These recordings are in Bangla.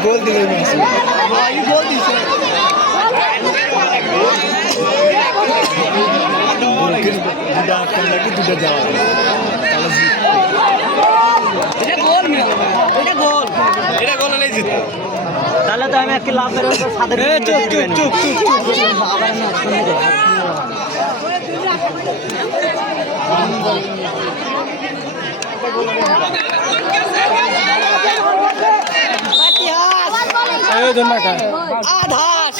गोल दी गई मैच ये गोल दी से দুটা আটকান লাগে দুটা যাওয়া এটা গোল না এটা গোল হলেই জিত তাহলে তো আমি একটা লাভ বেরোবো সাদের চুপ চুপ চুপ চুপ চুপ আবার না শুনে যাও এই জন্য কা আধাস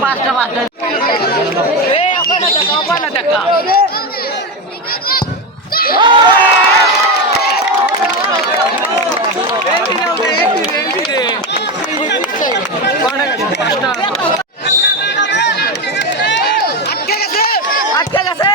পাঁচটা পাঁচটা দেখা আটকে গেছে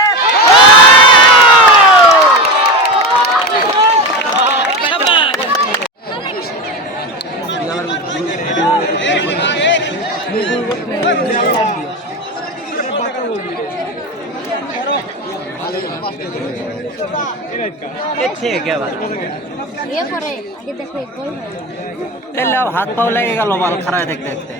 হাত পাও লেগে গেল বল খারাপ দেখতে দেখতে